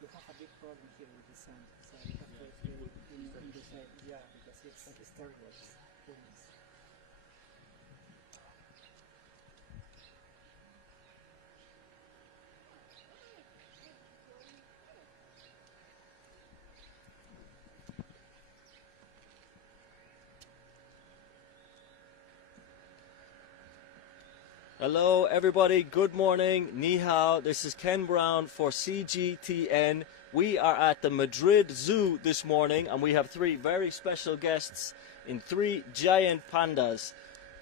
you have a big problem here with the sun. So you have to stay in the shade. Yeah, because it's terrible. Goodness. Hello everybody, good morning, ni hao. This is Ken Browne for CGTN. We are at the Madrid Zoo this morning and we have three very special guests in three giant pandas.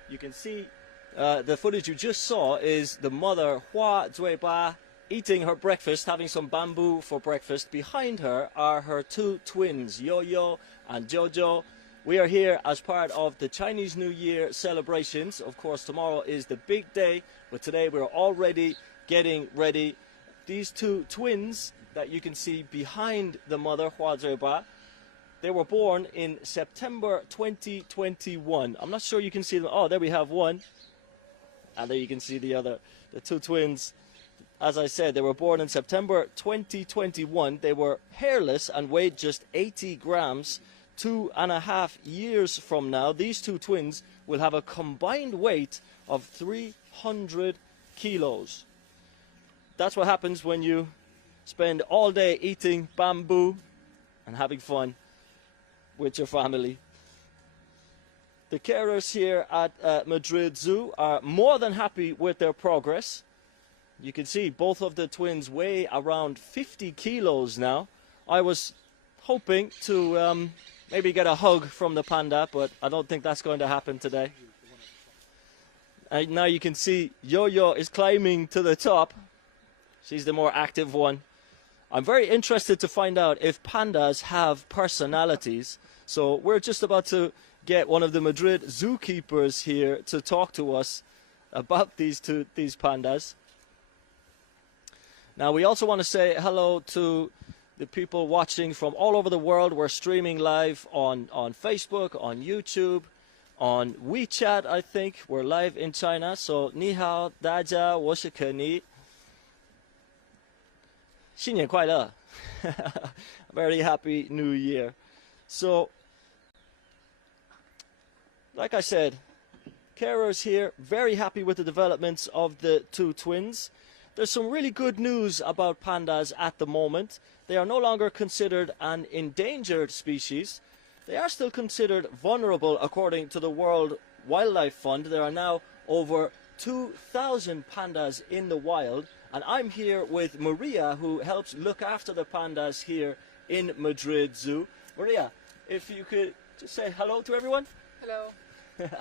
You can see the footage you just saw is the mother Hua Zuiba eating her breakfast, having some bamboo for breakfast. Behind her are her two twins, Yo-Yo and Jojo. We are here as part of the Chinese New Year celebrations. Of course, tomorrow is the big day, but today we're already getting ready. These two twins that you can see behind the mother, Hua Zuiba, they were born in September 2021. I'm not sure you can see them. Oh, there we have one. And there you can see the other, the two twins. As I said, they were born in September 2021. They were hairless and weighed just 80 grams. 2.5 years from now, these two twins will have a combined weight of 300 kilos. That's what happens when you spend all day eating bamboo and having fun with your family. The carers here at Madrid Zoo are more than happy with their progress. You can see both of the twins weigh around 50 kilos now. I was hoping to maybe get a hug from the panda, but I don't think that's going to happen today. And now you can see Yo-Yo is climbing to the top. She's the more active one. I'm very interested to find out if pandas have personalities. So we're just about to get one of the Madrid zookeepers here to talk to us about these pandas. Now we also want to say hello to the people watching from all over the world. We're streaming live on Facebook, on YouTube, on WeChat, I think. We're live in China. So, 你好，大家，我是肯尼。新年快乐. Very happy New Year. So, like I said, carers here, very happy with the developments of the two twins. There's some really good news about pandas at the moment. They are no longer considered an endangered species. They are still considered vulnerable according to the World Wildlife Fund. There are now over 2,000 pandas in the wild. And I'm here with Maria, who helps look after the pandas here in Madrid Zoo. Maria, if you could just say hello to everyone. Hello.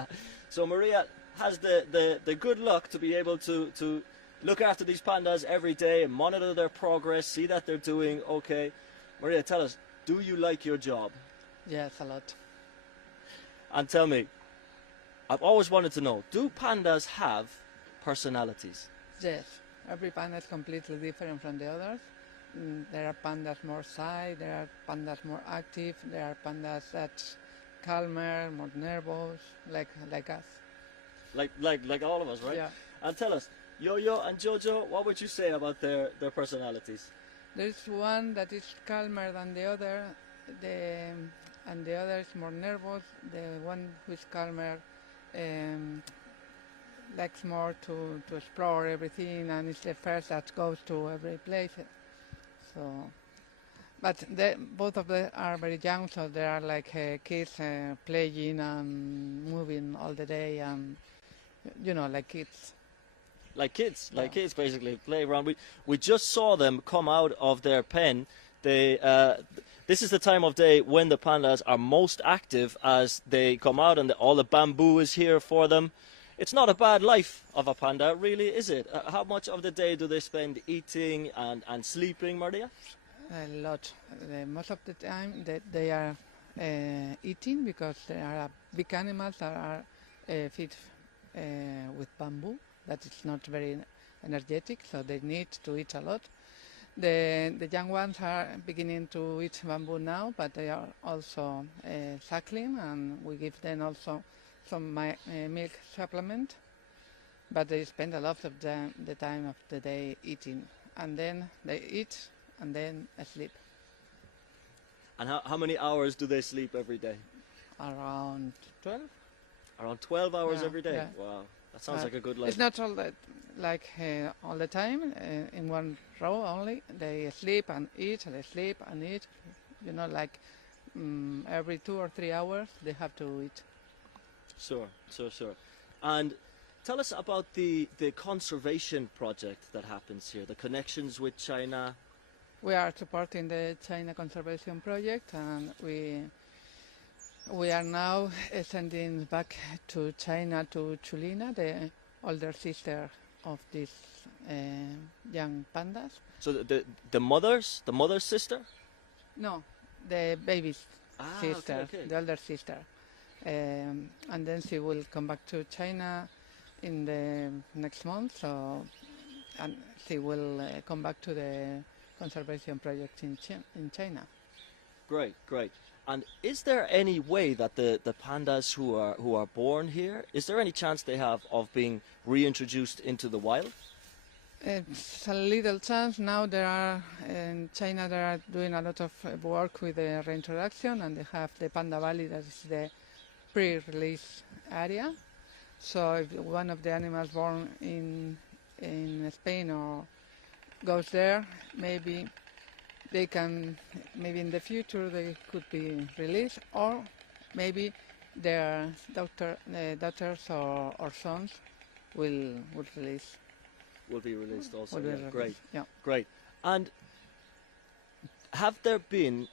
So Maria has the good luck to be able to look after these pandas every day and monitor their progress, see that they're doing okay. Maria, tell us, do you like your job? Yes, a lot. And tell me, I've always wanted to know, do pandas have personalities? Yes, every panda is completely different from the others. There are pandas more shy, there are pandas more active, there are pandas that calmer, more nervous, like us. Like all of us, right? Yeah. And tell us, Yo-Yo and Jojo, what would you say about their personalities? There is one that is calmer than the other, and the other is more nervous. The one who is calmer likes more to explore everything, and is the first that goes to every place. So, but both of them are very young, so they are like kids playing and moving all the day, and like kids. Like kids basically play around. We just saw them come out of their pen. They this is the time of day when the pandas are most active as they come out, and all the bamboo is here for them. It's not a bad life of a panda, really, is it? How much of the day do they spend eating and sleeping, Maria? A lot. Most of the time they are eating, because they are big animals that are fed with bamboo. That is not very energetic, so they need to eat a lot. The young ones are beginning to eat bamboo now, but they are also suckling, and we give them also some milk supplement. But they spend a lot of the time of the day eating, and then they eat and then sleep. And how many hours do they sleep every day? Around 12. Around 12 hours Yeah, every day? yeah. Wow, that sounds like a good life. It's not all that, like all the time in one row only. They sleep and eat, they sleep and eat. You know, like every 2 or 3 hours they have to eat. Sure. And tell us about the conservation project that happens here, the connections with China. We are supporting the China Conservation Project, and we are now sending back to China to Chulina, the older sister of these young pandas. So the mother's sister? No, the baby's sister, okay. the older sister. And then she will come back to China in the next month, and she will come back to the conservation project in China. Great. And is there any way that the pandas who are born here, is there any chance they have of being reintroduced into the wild? It's a little chance. Now there are in China, they are doing a lot of work with the reintroduction, and they have the Panda Valley, that is the pre-release area. So if one of the animals born in Spain or goes there, maybe they can, maybe in the future they could be released, or maybe their daughters or sons will release. Will be released also. Will be Yeah, released, great. yeah. Great. And have there been,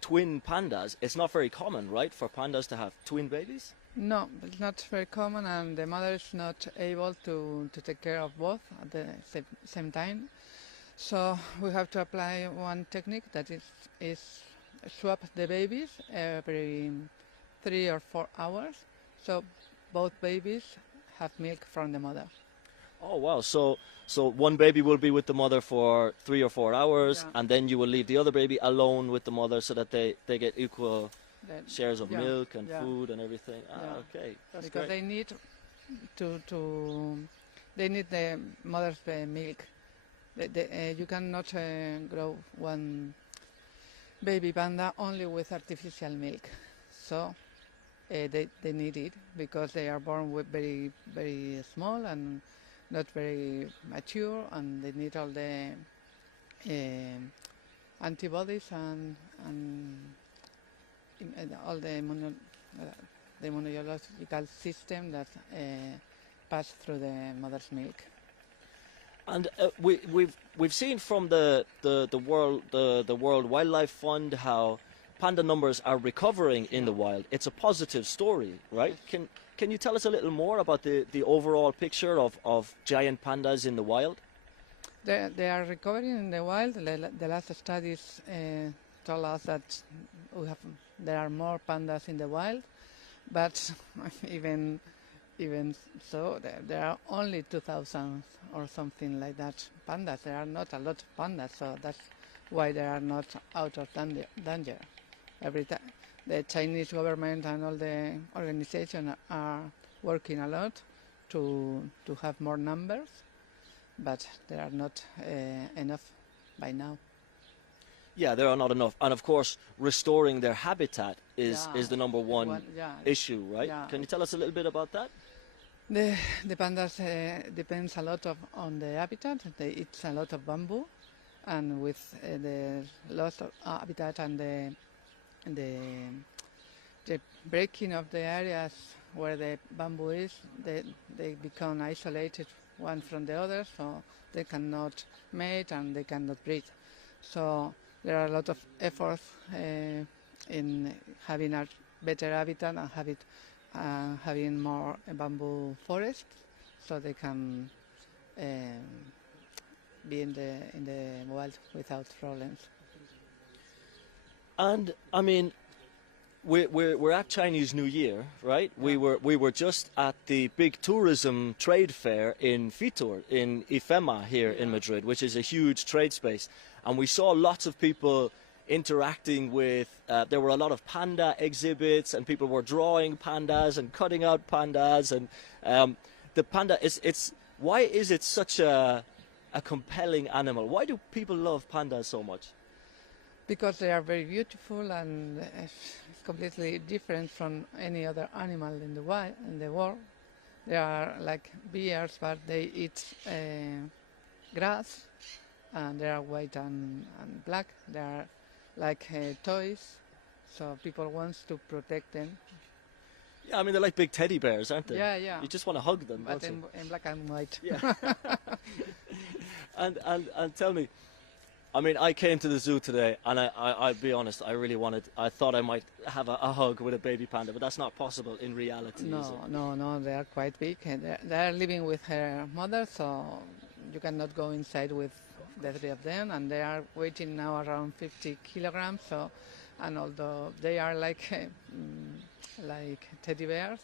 twin pandas? It's not very common, right, for pandas to have twin babies? No, it's not very common, and the mother is not able to take care of both at the same time. So we have to apply one technique, that is swap the babies every 3 or 4 hours, so both babies have milk from the mother. Oh wow! So one baby will be with the mother for 3 or 4 hours, Yeah. and then you will leave the other baby alone with the mother, so that they get equal shares of yeah, milk and yeah. food and everything. Yeah. Okay, that's Because great. they need they need the mother's milk. You cannot grow one baby panda only with artificial milk. So they need it, because they are born with very, very small and not very mature, and they need all the antibodies and all the immunological system that pass through the mother's milk. And we've seen from the World Wildlife Fund how panda numbers are recovering in the wild. It's a positive story, right? Yes. Can you tell us a little more about the overall picture of giant pandas in the wild? They are recovering in the wild. The last studies told us that there are more pandas in the wild, but even so, there are only 2,000 or something like that pandas. There are not a lot of pandas, so that's why they are not out of danger. Every time the Chinese government and all the organizations are working a lot to have more numbers, but there are not enough by now. Yeah, there are not enough, and of course, restoring their habitat is the number one issue, right? Yeah. Can you tell us a little bit about that? The pandas depends a lot on the habitat. They eat a lot of bamboo, and with the loss of habitat and the breaking of the areas where the bamboo is, they become isolated one from the other, so they cannot mate and they cannot breed. So there are a lot of efforts in having a better habitat and having more bamboo forests, so they can be in the wild without problems. And we're at Chinese New Year, right? Yeah. We were just at the big tourism trade fair in Fitur, in IFEMA here in Madrid, which is a huge trade space, and we saw lots of people interacting with. There were a lot of panda exhibits, and people were drawing pandas and cutting out pandas, and the panda why is it such a a compelling animal? Why do people love pandas so much? Because they are very beautiful and it's completely different from any other animal in the wild, in the world. They are like bears, but they eat grass, and they are white and black. They are like toys, so people want to protect them. Yeah, I mean, they're like big teddy bears, aren't they? Yeah, yeah. You just want to hug them, But don't you? in black and white. Yeah. and tell me, I mean, I came to the zoo today, and I'll be honest, I thought I might have a hug with a baby panda, but that's not possible in reality, is it? No, they are quite big. They are living with her mother, so you cannot go inside with the three of them, and they are weighing now around 50 kilograms. So, and although they are like teddy bears,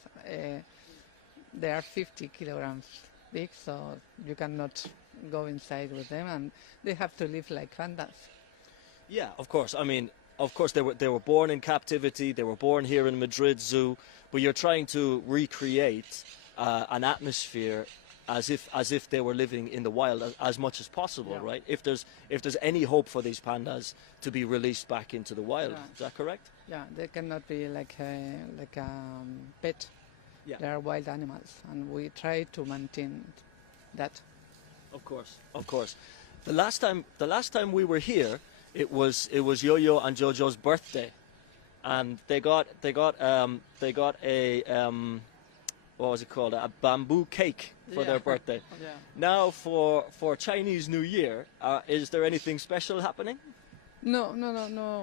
they are 50 kilograms big, so you cannot go inside with them, and they have to live like pandas. Yeah, of course. I mean, of course they were born in captivity. They were born here in Madrid Zoo, but you're trying to recreate an atmosphere as if they were living in the wild as much as possible, Yeah. right? If there's any hope for these pandas to be released back into the wild, Yeah. is that correct? Yeah, they cannot be like a pet. Yeah. They are wild animals, and we try to maintain that. Of course, of course. The last time we were here, it was Yo-Yo and Jojo's birthday, and they got a what was it called, a bamboo cake for their birthday. Yeah. Now for Chinese New Year, is there anything special happening? No.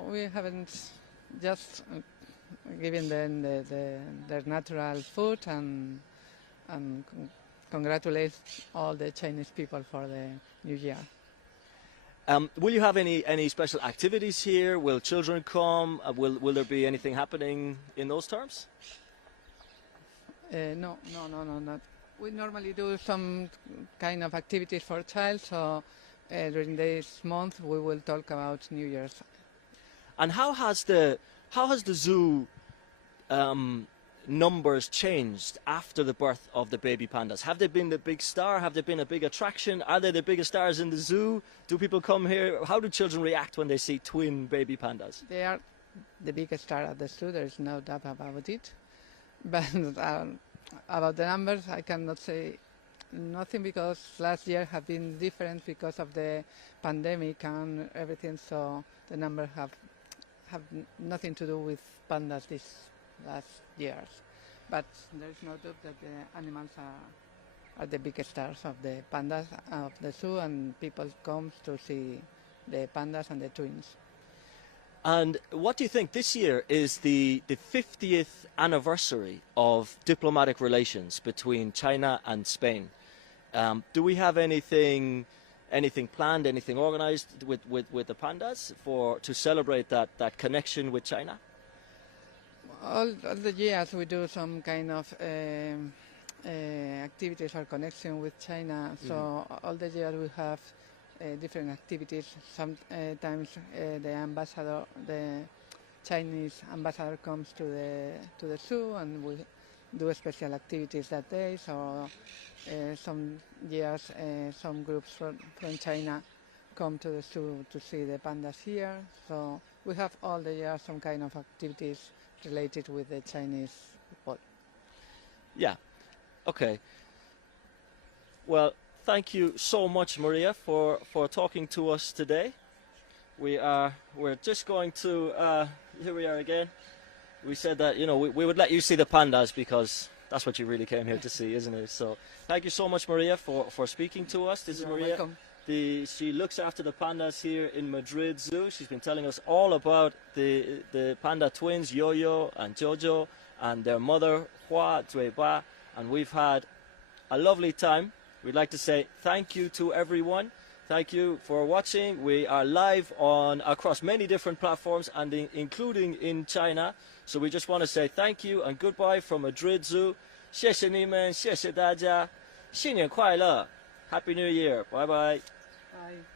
We haven't. Just given them their natural food and congratulate all the Chinese people for the New Year. Will you have any special activities here? Will children come? Will there be anything happening in those terms? No, not. We normally do some kind of activities for child, so during this month we will talk about New Year's. And how has the zoo numbers changed after the birth of the baby pandas? Have they been the big star? Have they been a big attraction? Are they the biggest stars in the zoo? Do people come here? How do children react when they see twin baby pandas? They are the biggest star at the zoo. There is no doubt about it. But about the numbers, I cannot say nothing because last year have been different because of the pandemic and everything. So the numbers have nothing to do with pandas this last years. But there is no doubt that the animals are the biggest stars of the pandas of the zoo, and people come to see the pandas and the twins. And what do you think? This year is the 50th anniversary of diplomatic relations between China and Spain. Do we have anything planned, anything organized with the pandas to celebrate that connection with China? All the years we do some kind of activities or connection with China. So all the years we have different activities. Sometimes the Chinese ambassador comes to the zoo, and we do special activities that day. So some years some groups from China come to the zoo to see the pandas here. So we have all the years some kind of activities related with the Chinese people. Yeah. Okay. Well, thank you so much, Maria, for talking to us today. We're just going to here we are again. We said that we would let you see the pandas because that's what you really came here to see, isn't it? So thank you so much, Maria, for speaking to us. This is Maria. Welcome. She looks after the pandas here in Madrid Zoo. She's been telling us all about the panda twins, Yo-Yo and Jojo, and their mother, Hua Zuiba. And we've had a lovely time. We'd like to say thank you to everyone. Thank you for watching. We are live across many different platforms, and including in China. So we just want to say thank you and goodbye from Madrid Zoo. 谢谢你们，谢谢大家，新年快乐，Happy New Year. Bye bye. Bye.